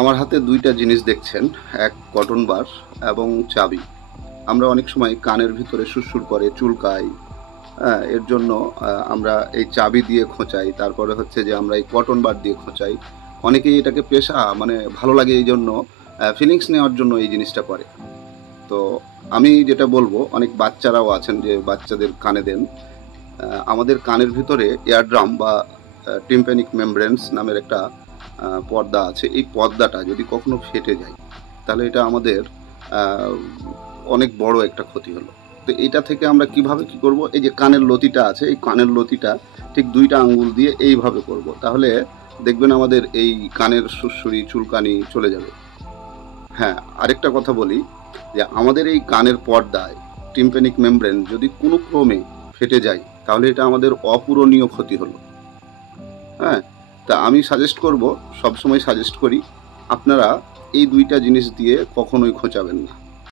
আমার হাতে দুইটা জিনিস দেখছেন, এক কটন বার এবং চাবি। আমরা অনেক সময় কানের ভিতরে সুরসুর করে, চুলকায়। হ্যাঁ, এর জন্য আমরা এই চাবি দিয়ে খোঁচাই, তারপরে হচ্ছে যে আমরা এই কটন বার দিয়ে খোঁচাই। অনেকেই এটাকে পেশা মানে ভালো লাগে, এই জন্য ফিলিংস নেওয়ার জন্য এই জিনিসটা করে। তো আমি যেটা বলবো, অনেক বাচ্চারাও আছেন যে বাচ্চাদের কানে দেন। আমাদের কানের ভিতরে ইয়ারড্রাম বা টিম্প্যানিক মেমব্রেন্স নামের একটা পর্দা আছে। এই পর্দাটা যদি কখনো ফেটে যায়, তাহলে এটা আমাদের আহ, অনেক বড় একটা ক্ষতি হলো। তো এটা থেকে আমরা কিভাবে কি করব, এই যে কানের লতিটা আছে, এই কানের লতিটা ঠিক দুইটা আঙ্গুল দিয়ে এইভাবে করব, তাহলে দেখবেন আমাদের এই কানের সুরসুরি চুলকানি চলে যাবে। হ্যাঁ, আরেকটা কথা বলি, যে আমাদের এই কানের পর্দায় টিম্প্যানিক মেমব্রেন যদি কোনো ক্রমে ফেটে যায়, তাহলে এটা আমাদের অপূরণীয় ক্ষতি হলো। হ্যাঁ, তা আমি সাজেস্ট করব, সবসময় সাজেস্ট করি, আপনারা এই দুইটা জিনিস দিয়ে কখনোই খোঁচাবেন না।